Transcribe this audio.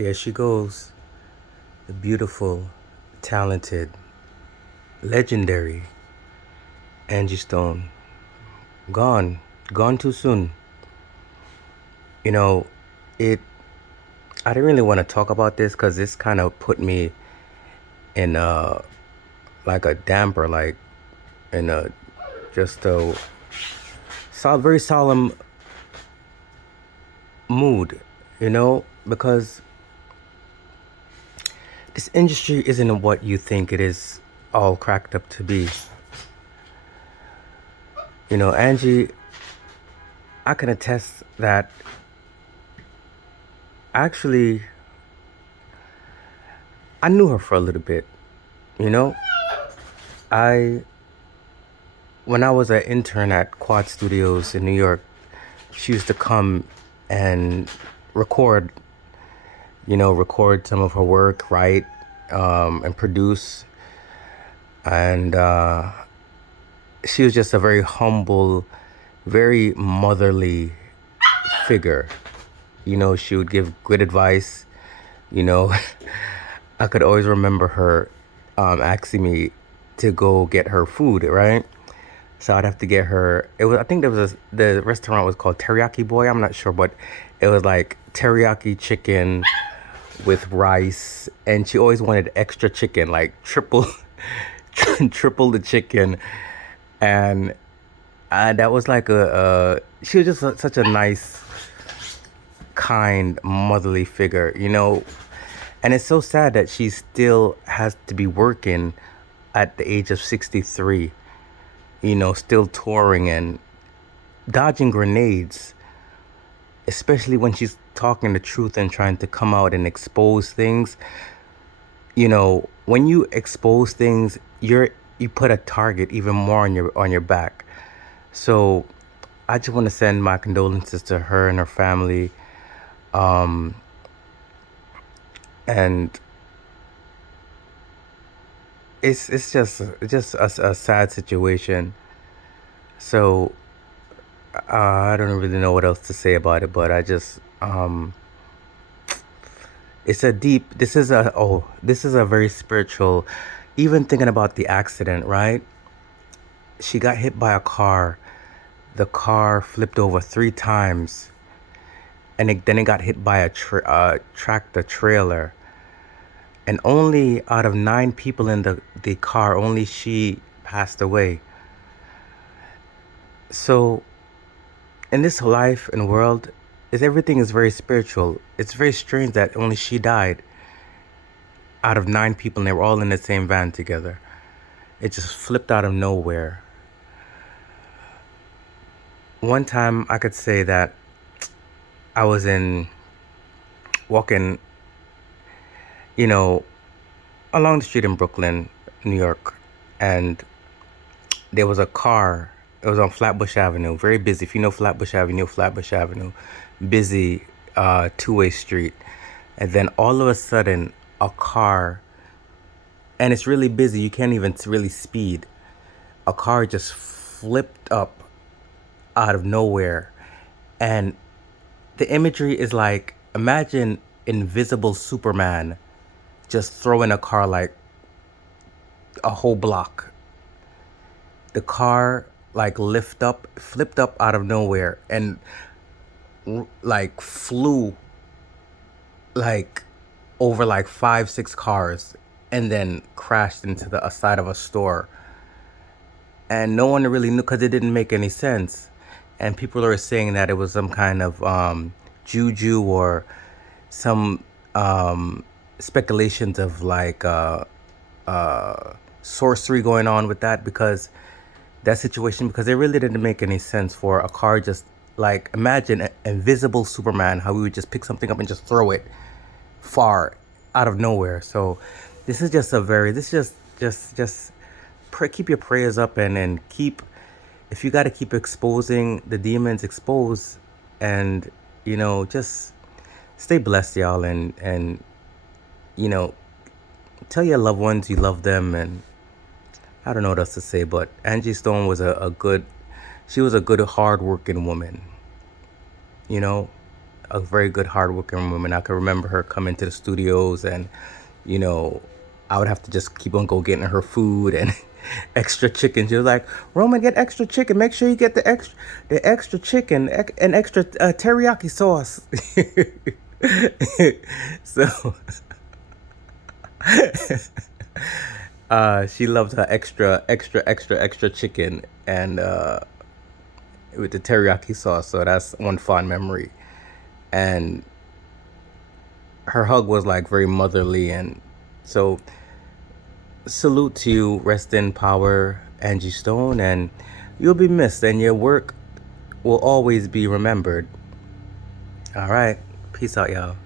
There she goes, the beautiful, talented, legendary Angie Stone. Gone. Gone too soon. You know, it. I didn't really want to talk about this because this kind of put me in like a damper, like in a just a very solemn mood, because this industry isn't what you think it is all cracked up to be. Angie, I can attest that actually I knew her for a little bit. You know, I when I was an intern at Quad Studios in New York, she used to come and record, record some of her work, write, and produce. And she was just a very humble, very motherly figure. She would give good advice. You know, I could always remember her asking me to go get her food, right? So I'd have to get her. I think the restaurant was called Teriyaki Boy. I'm not sure, but it was like teriyaki chicken with rice, and she always wanted extra chicken, like triple, triple the chicken, and that was like she was just such a nice, kind, motherly figure, And it's so sad that she still has to be working at the age of 63, still touring and dodging grenades, especially when she's talking the truth and trying to come out and expose things. When you expose things, you put a target even more on your back. So I just want to send my condolences to her and her family. And it's just a sad situation. So I don't really know what else to say about it, but I just it's a deep. This is a very spiritual. Even thinking about the accident, right? She got hit by a car. The car flipped over 3 times, and then it got hit by a tractor trailer. And only out of 9 people in the car, only she passed away. So in this life and world, everything is very spiritual. It's very strange that only she died out of 9 people, and they were all in the same van together. It just flipped out of nowhere. One time I could say that I was walking, you know, along the street in Brooklyn, New York, and there was a car. It was on Flatbush Avenue, very busy. If you know Flatbush Avenue, busy two-way street. And then all of a sudden, a car, and it's really busy. You can't even really speed. A car just flipped up out of nowhere. And the imagery is like, imagine invisible Superman just throwing a car like a whole block. The car like flipped up out of nowhere, and like flew like over like 5, 6 cars, and then crashed into the side of a store. And no one really knew because it didn't make any sense. And people are saying that it was some kind of juju or some speculations of like sorcery going on with that, because that situation, because it really didn't make any sense for a car just like, imagine an invisible Superman, how we would just pick something up and just throw it far out of nowhere. So this is just a very, this is just pray, keep your prayers up, and keep, if you got to keep exposing the demons, expose, and just stay blessed, y'all, and you know tell your loved ones you love them. And I don't know what else to say, but Angie Stone was she was a good hard working woman, you know a very good hardworking woman. I can remember her coming to the studios, and you know, I would have to just keep on go getting her food and extra chicken. She was like, Roman, get extra chicken. Make sure you get the extra chicken and extra teriyaki sauce. So she loves her extra chicken and with the teriyaki sauce. So that's one fond memory. And her hug was like very motherly. And so salute to you, rest in power, Angie Stone, and you'll be missed, and your work will always be remembered. All right, peace out, y'all.